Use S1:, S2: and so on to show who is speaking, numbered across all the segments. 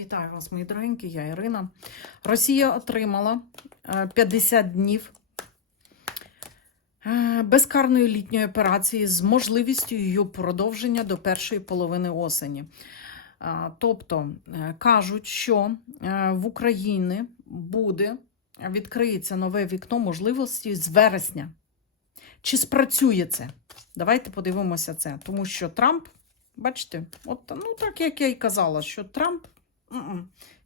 S1: Вітаю вас, мої дорогенькі, я Ірина. Росія отримала е, 50 днів е, безкарної літньої операції з можливістю її продовження до першої половини осені. Е, Тобто е, кажуть, що е, в Україні буде відкриється нове вікно можливості з вересня. Чи спрацює це? Давайте подивимося це. Тому що Трамп, бачите, от, ну так як я й казала, що Трамп.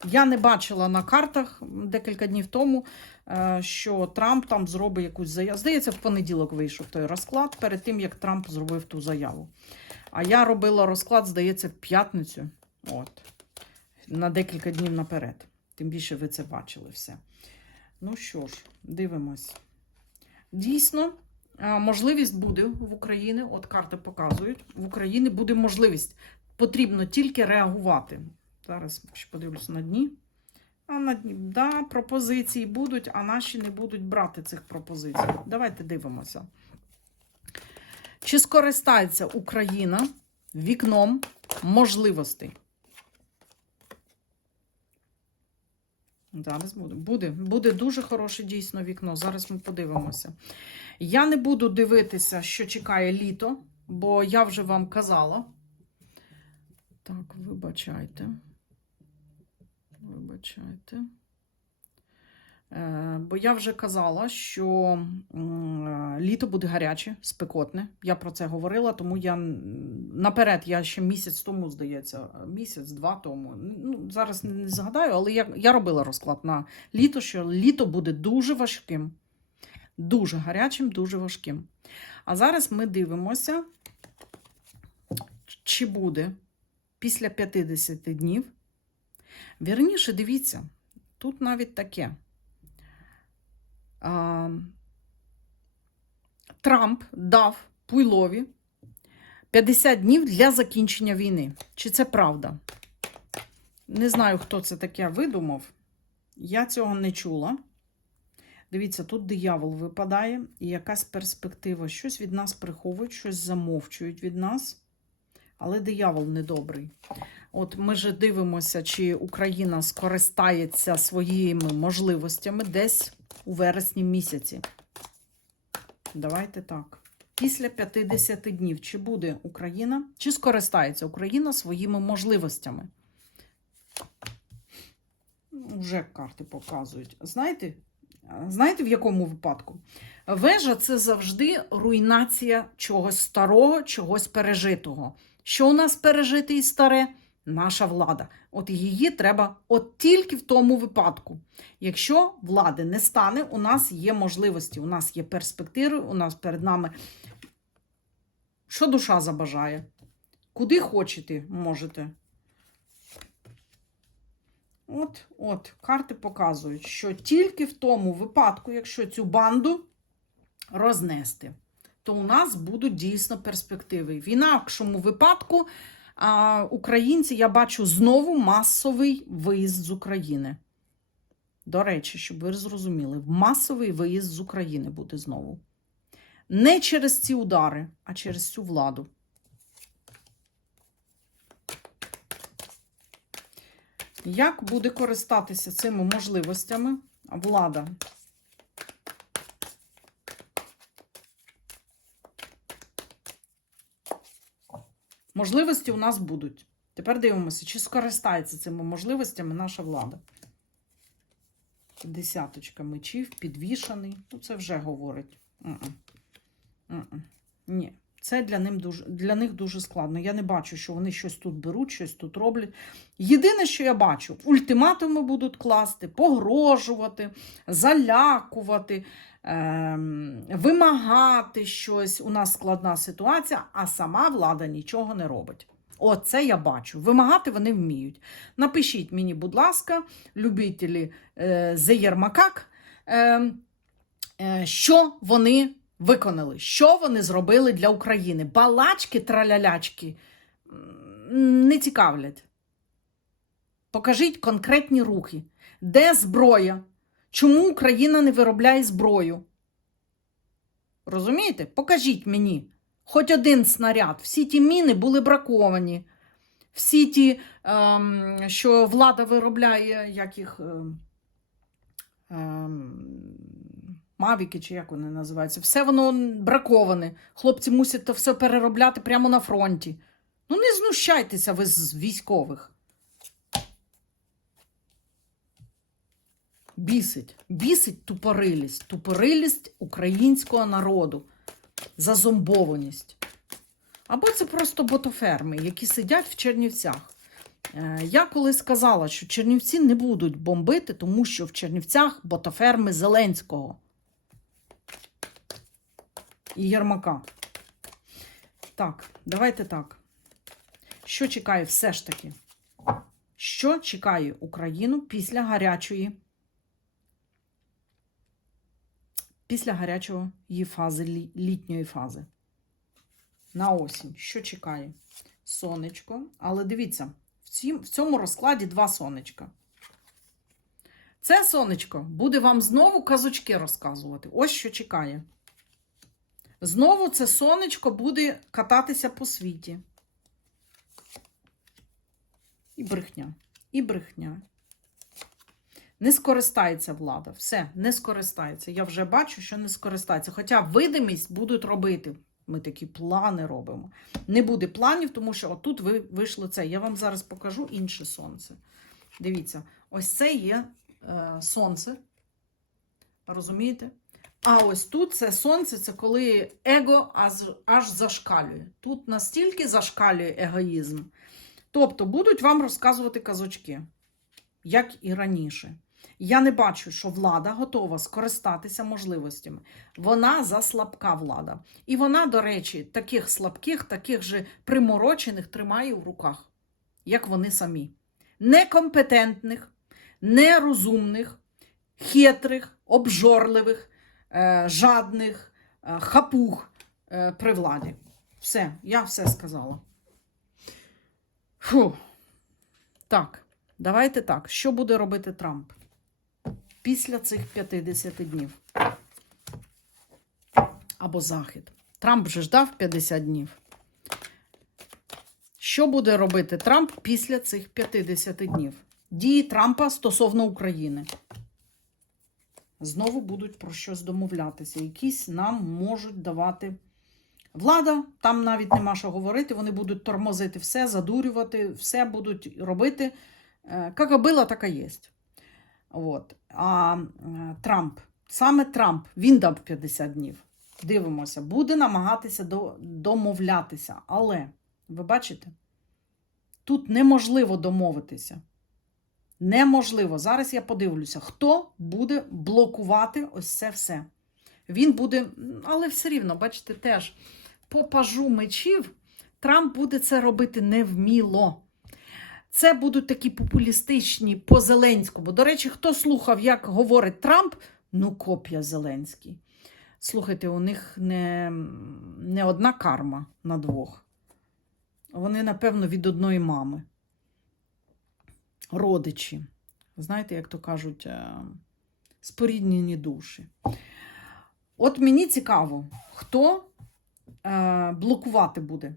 S1: Я не бачила на картах декілька днів тому, е, що Трамп там зробить якусь заяву. Здається, в понеділок вийшов той розклад перед тим, як Трамп зробив ту заяву. А я робила розклад, здається, в п'ятницю. От. На декілька днів наперед. Тим більше ви це бачили все. Ну що ж, дивимось. Дійсно, е, можливість буде в Україні, от карти показують, в Україні буде можливість. Потрібно тільки реагувати. Зараз ще подивлюсь на дні. А на дні, да, пропозиції будуть, а наші не будуть брати цих пропозицій. Давайте дивимося. Чи скористається Україна вікном можливостей? Зараз буде. Буде. Буде дуже хороше дійсно вікно. Зараз ми подивимося. Я не буду дивитися, що чекає літо, бо я вже вам казала. Так, вибачайте. Вибачайте. Е, бо я вже казала, що літо буде гаряче, спекотне. Я про це говорила, тому я наперед, я ще місяць тому, здається, місяць-два тому. Ну, зараз не згадаю, але я, я робила розклад на літо, що літо буде дуже важким. Дуже гарячим, дуже важким. А зараз ми дивимося, чи буде після 50 днів. Вірніше, дивіться, тут навіть таке. А, Трамп дав Пуйлові 50 днів для закінчення війни. Чи це правда? Не знаю, хто це таке видумав. Я цього не чула. Дивіться, тут диявол випадає, і якась перспектива. Щось від нас приховують, щось замовчують від нас. Але диявол недобрий. От ми же дивимося, чи Україна скористається своїми можливостями десь у вересні місяці. Давайте так. Після 50 днів, чи буде Україна, чи скористається Україна своїми можливостями? Вже карти показують. Знаєте, знаєте, в якому випадку? Вежа це завжди руйнація чогось старого, чогось пережитого. Що у нас пережите і старе? Наша влада. От її треба от тільки в тому випадку. Якщо влади не стане, у нас є можливості, у нас є перспективи, у нас перед нами. Що душа забажає? Куди хочете, можете. От, от, карти показують, що тільки в тому випадку, якщо цю банду рознести, то у нас будуть дійсно перспективи. В інакшому випадку українці, я бачу знову масовий виїзд з України. До речі, щоб ви зрозуміли, масовий виїзд з України буде знову. Не через ці удари, а через цю владу. Як буде користатися цими можливостями влада? Можливості у нас будуть. Тепер дивимося, чи скористається цими можливостями наша влада. Десяточка мечів, підвішаний. Ну, це вже говорить. М-м. М-м. Ні, це для, ним дуже, для них дуже складно. Я не бачу, що вони щось тут беруть, щось тут роблять. Єдине, що я бачу, ультиматуми будуть класти, погрожувати, залякувати, вимагати щось. У нас складна ситуація, а сама влада нічого не робить. Оце я бачу. Вимагати вони вміють. Напишіть мені, будь ласка, любителі е, The Єрмакак, е, е, що вони виконали, що вони зробили для України. Балачки, тралялячки не цікавлять. Покажіть конкретні рухи. Де зброя? Чому Україна не виробляє зброю? Розумієте? Покажіть мені. Хоч один снаряд. Всі ті міни були браковані. всі ті, ем, що влада виробляє, як їх. ем, ем, Мавіки, чи як вони називаються, все воно браковане. Хлопці мусять то все переробляти прямо на фронті. Ну, не знущайтеся ви з військових. Бісить, бісить тупорилість, тупорилість українського народу, зазомбованість. Або це просто ботоферми, які сидять в Чернівцях. Е, Я колись сказала, що Чернівці не будуть бомбити, тому що в Чернівцях ботоферми Зеленського і Єрмака. Так, давайте так. Що чекає все ж таки? Що чекає Україну після гарячої? Після гарячої фази, літньої фази. На осінь. Що чекає? Сонечко. Але дивіться, в цьому розкладі два сонечка. Це сонечко буде вам знову казочки розказувати. Ось що чекає. Знову це сонечко буде кататися по світі. І брехня. І брехня. Не скористається влада. Все, не скористається. Я вже бачу, що не скористається. Хоча видимість будуть робити. Ми такі плани робимо. Не буде планів, тому що отут ви вийшло це. Я вам зараз покажу інше сонце. Дивіться, ось це є е, сонце. Розумієте? А ось тут це сонце, це коли его аж, аж зашкалює. Тут настільки зашкалює егоїзм. Тобто будуть вам розказувати казочки, як і раніше. Я не бачу, що влада готова скористатися можливостями. Вона заслабка влада. І вона, до речі, таких слабких, таких же приморочених тримає в руках, як вони самі. Некомпетентних, нерозумних, хитрих, обжорливих, е, жадних, е, хапух е, при владі. Все, я все сказала. Фу. Так, давайте так. Що буде робити Трамп після цих 50 днів? Або Захід. Трамп вже ждав 50 днів. Що буде робити Трамп після цих 50 днів? Дії Трампа стосовно України. Знову будуть про щось домовлятися. Якісь нам можуть давати. Влада, там навіть нема що говорити, вони будуть тормозити все, задурювати, все будуть робити. Е, Як робила, так і є. От. А е, Трамп, саме Трамп, він дав 50 днів. Дивимося, буде намагатися до- домовлятися. Але, ви бачите, тут неможливо домовитися. Неможливо. Зараз я подивлюся, хто буде блокувати ось це все. Він буде, але все рівно, бачите, теж по пажу мечів Трамп буде це робити невміло. Це будуть такі популістичні по Зеленському. До речі, хто слухав, як говорить Трамп, ну, копія Зеленський. Слухайте, у них не, не одна карма на двох. Вони, напевно, від одної мами. Родичі. Знаєте, як то кажуть, е, споріднені душі. От мені цікаво, хто е, блокувати буде.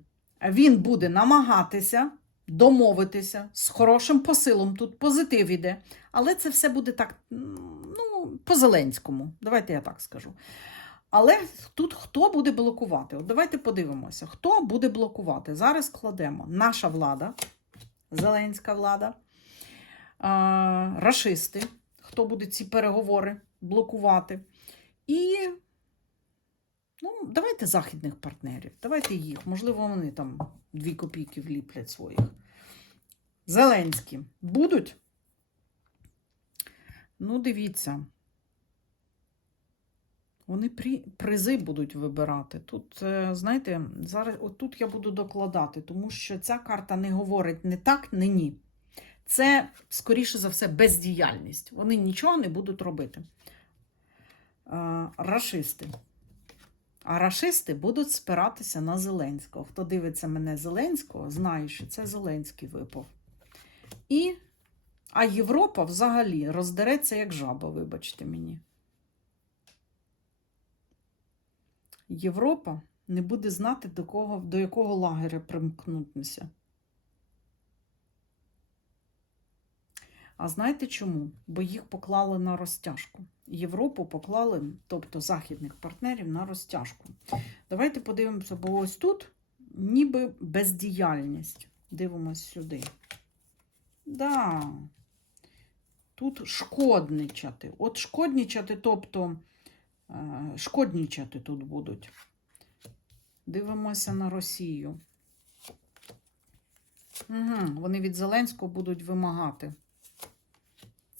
S1: Він буде намагатися домовитися з хорошим посилом. Тут позитив іде. Але це все буде так, ну, по-зеленському. Давайте я так скажу. Але тут хто буде блокувати? От давайте подивимося, хто буде блокувати. Зараз кладемо наша влада, Зеленська влада, рашисти, хто буде ці переговори блокувати. І ну, давайте західних партнерів, давайте їх. Можливо, вони там дві копійки вліплять своїх. Зеленські будуть? Ну, дивіться. Вони при, призи будуть вибирати. Тут, е, знаєте, зараз отут я буду докладати, тому що ця карта не говорить не так, не ні. Це, скоріше за все, бездіяльність. Вони нічого не будуть робити. Е, Рашисти. А рашисти будуть спиратися на Зеленського. Хто дивиться мене Зеленського, знає, що це Зеленський випав. І, а Європа взагалі роздереться як жаба, вибачте мені. Європа не буде знати, до, кого, до якого лагеря примкнутися. А знаєте чому? Бо їх поклали на розтяжку. Європу поклали, тобто західних партнерів, на розтяжку. Давайте подивимося, бо ось тут ніби бездіяльність. Дивимось сюди. Да. Тут шкодничати. От шкодничати, тобто е, шкодничати тут будуть. Дивимося на Росію. Угу, вони від Зеленського будуть вимагати.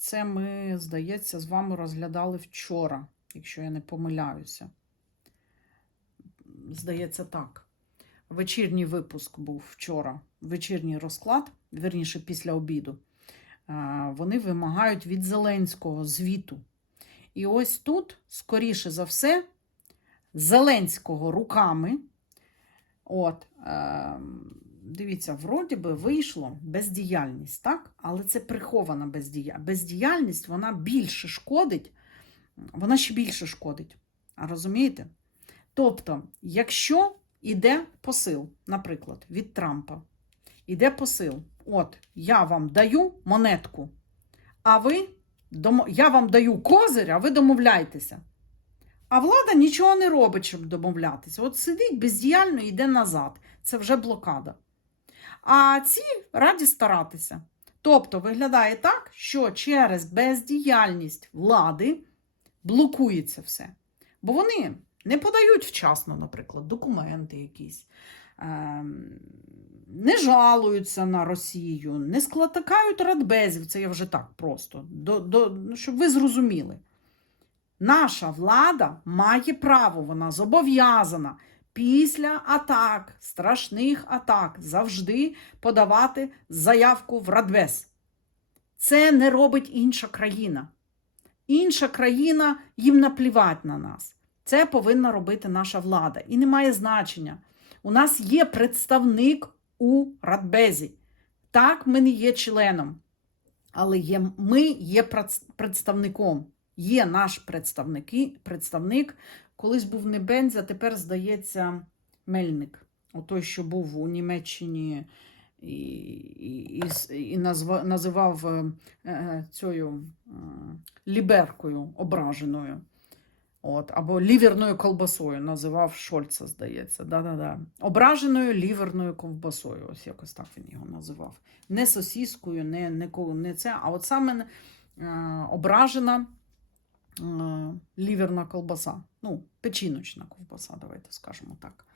S1: Це ми, здається, з вами розглядали вчора, якщо я не помиляюся. Здається, так. Вечірній випуск був вчора. Вечірній розклад, верніше, після обіду. Вони вимагають від Зеленського звіту. І ось тут, скоріше за все, Зеленського руками. От, е, дивіться, вроді би вийшло бездіяльність, так? Але це прихована бездіяльність. Бездіяльність вона більше шкодить, вона ще більше шкодить. Розумієте? Тобто, якщо іде посил, наприклад, від Трампа, іде посил, от я вам даю монетку, а ви я вам даю козир, а ви домовляйтеся. А влада нічого не робить, щоб домовлятися. От сидить бездіяльно і йде назад. Це вже блокада. А ці раді старатися. Тобто виглядає так, що через бездіяльність влади блокується все. Бо вони не подають вчасно, наприклад, документи якісь, ем, не жалуються на Росію, не склатакають радбезів. Це я вже так просто, до, до, ну, щоб ви зрозуміли. Наша влада має право, вона зобов'язана після атак, страшних атак, завжди подавати заявку в Радбез. Це не робить інша країна. Інша країна їм наплівать на нас. Це повинна робити наша влада. І не має значення. У нас є представник у Радбезі. Так, ми не є членом, але є, ми є представником. Є наш представник. Колись був не Бензя, тепер, здається, Мельник. Отой, що був у Німеччині і, і, і, і назва, називав е, е, цією е, ліберкою ображеною. От, або ліверною ковбасою називав Шольца, здається. Да-да-да. Ображеною ліверною ковбасою. Ось якось так він його називав. Не сосіскою, не, не, не це, а от саме е, ображена ліверна ковбаса. Ну, печіночна ковбаса, давайте скажемо так.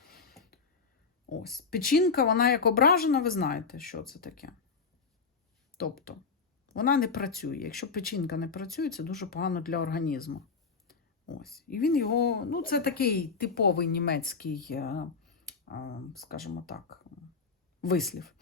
S1: Ось. Печінка, вона як ображена, ви знаєте, що це таке. Тобто, вона не працює. Якщо печінка не працює, це дуже погано для організму. Ось. І він його, ну, це такий типовий німецький, е, е, скажімо так, вислів.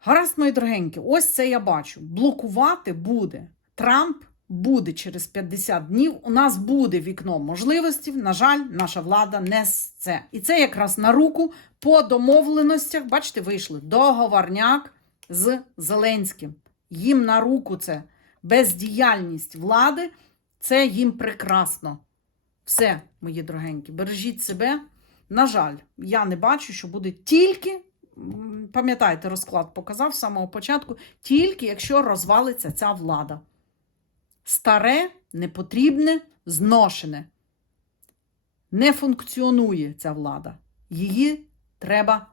S1: Гаразд, мої дорогенькі, ось це я бачу. Блокувати буде. Трамп буде через 50 днів. У нас буде вікно можливостей. На жаль, наша влада не це. І це якраз на руку по домовленостях. Бачите, вийшли договорняк з Зеленським. Їм на руку це бездіяльність влади. Це їм прекрасно. Все, мої дорогенькі, бережіть себе. На жаль, я не бачу, що буде тільки, пам'ятаєте, розклад показав з самого початку, тільки якщо розвалиться ця влада. Старе, непотрібне, зношене. Не функціонує ця влада. Її треба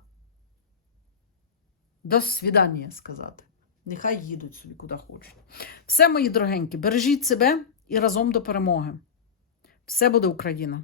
S1: до свідання сказати. Нехай їдуть собі куди хочуть. Все, мої дорогенькі, бережіть себе і разом до перемоги. Все буде Україна!